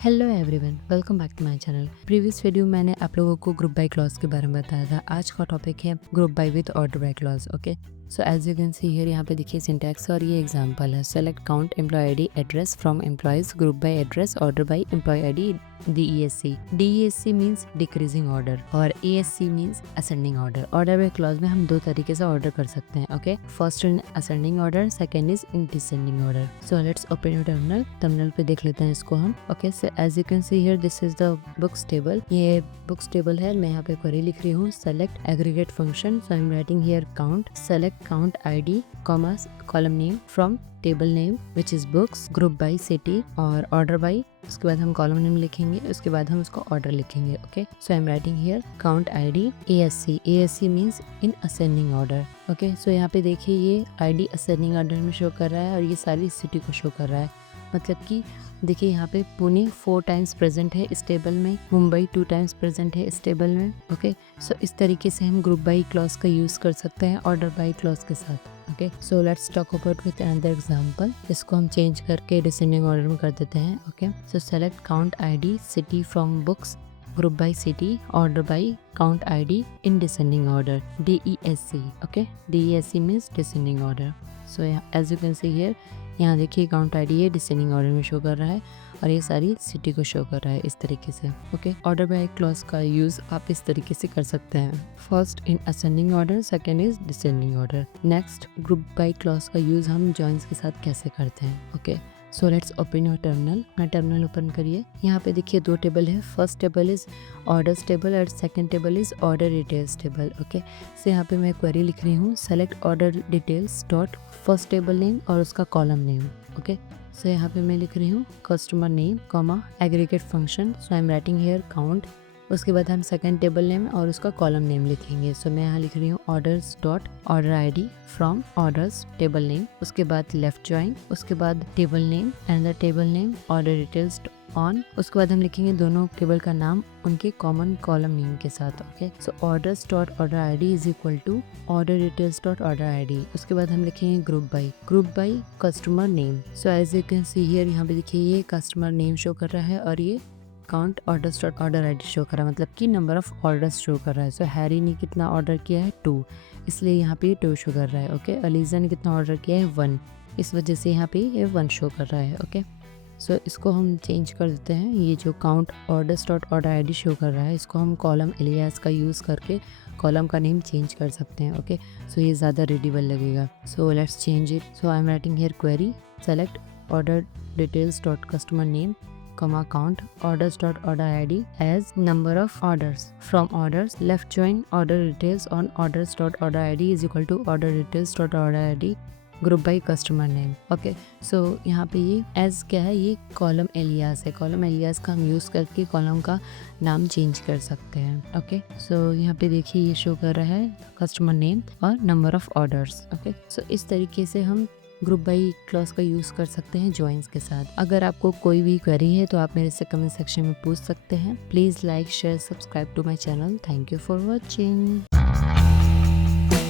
Hello everyone, welcome back to my channel. Previous video मैंने आप लोगों को ग्रुप बाय क्लॉज के बारे में बताया था। आज का टॉपिक है group by with order by clause. Okay, so as you can see here, यहाँ पे देखिए सिंटैक्स और ये एग्जांपल है। Select count employee ID address from employees group by address order by employee ID DESC। DESC means decreasing order और ASC means ascending order. Order by clause में हम दो तरीके से ऑर्डर कर सकते हैं। Okay, first in ascending order, second is in descending order. So let's open your terminal. Terminal पे देख लेते हैं इसको हम। Okay, so as you can see here this is the books table. ये बुक्स टेबल है। मैं यहाँ पे क्वेरी लिख रही हूँ, select aggregate function. So I am writing here count, select count ID, comma column name from table name which is books, group by city और order by. उसके बाद हम कॉलम नेम लिखेंगे, उसके बाद हम उसको ऑर्डर लिखेंगे। Okay, so I am writing here count ID ASC। ASC means in ascending order. Okay, so यहाँ पे देखिए ये ID असेंडिंग ऑर्डर में शो कर रहा है और ये सारी सिटी को शो कर रहा है। मतलब कि देखिए यहाँ पे पुणे 4 टाइम्स प्रेजेंट है इस टेबल में, मुंबई 2 टाइम्स प्रेजेंट है इस टेबल में। ओके, सो इस तरीके से हम ग्रुप बाय क्लॉज का यूज कर सकते हैं ऑर्डर बाय क्लॉज के साथ। Okay, so let's talk about with another example. इसको हम चेंज करके डिसेंडिंग ऑर्डर में कर देते हैं। Okay, so select count ID city from books, group by city, order by count ID in descending order DESC। Okay, DESC means descending order. So as you can see here, यहाँ देखिए count ID है, descending order में show कर रहा है और ये सारी सिटी को शो कर रहा है इस तरीके से। ओके, ऑर्डर बाय क्लॉज का यूज आप इस तरीके से कर सकते हैं। First in ascending order, second is descending order. Next, group by clause का यूज हम जॉइंस के साथ कैसे करते हैं। Okay, so let's open your terminal. Terminal open करिए। यहाँ पे देखिए दो टेबल है। First table is orders table और second table is order details table. Okay, so यहाँ पे मैं क्वेरी लिख रही हूँ, select order details dot first table name और उसका कॉलम नेम। ओके, सो यहाँ पे मैं लिख रही हूँ customer name comma aggregate function. So I am writing here count. उसके बाद हम सेकंड टेबल नेम और उसका कॉलम नेम लिखेंगे। सो मैं यहाँ लिख रही हूँ orders dot order ID from orders table name, उसके बाद लेफ्ट ज्वाइन, उसके बाद table name and the table name order details on. उसके बाद हम लिखेंगे दोनों टेबल का नाम उनके कॉमन कॉलम नेम के साथ। Okay, so orders dot order ID is equal to order details dot order ID। उसके बाद हम लिखेंगे group by customer name. So as you can see here, यहाँ पे देखिए ये कस्टमर नेम शो कर रहा है और ये count orders dot order ID show कर रहा है, मतलब कि नंबर ऑफ ऑर्डर्स शो कर रहा है। सो हैरी ने कितना ऑर्डर किया है 2, इसलिए यहाँ पे 2 शो कर रहा है। ओके, अलीजा ने कितना ऑर्डर किया है 1, इस वजह से यहाँ पे ये 1 शो कर रहा है। ओके, सो इसको हम चेंज कर देते हैं। ये जो count orders dot order ID show कर रहा है, इसको हम कॉलम एलियास का यूज़ करके कॉलम का नेम चेंज कर सकते हैं। ओके, सो ये ज़्यादा रीडेबल लगेगा। So let's change it. So I am writing here query, select order details dot customer name comma count orders dot order ID as number of orders from orders, left join order details on orders dot order ID is equal to order details dot order ID group by customer name. Okay, so यहाँ पे ये as क्या है, ये column alias है। Column alias का हम use करके कॉलम का नाम चेंज कर सकते हैं। ओके, सो यहाँ पे देखिए ये शो कर रहा है कस्टमर नेम और नंबर ऑफ ऑर्डर्स। ओके, सो इस तरीके से हम ग्रुप बाय क्लॉज का यूज़ कर सकते हैं जॉइंस के साथ। अगर आपको कोई भी क्वेरी है तो आप मेरे से कमेंट सेक्शन में पूछ सकते हैं। Please like share subscribe to my channel. Thank you for watching.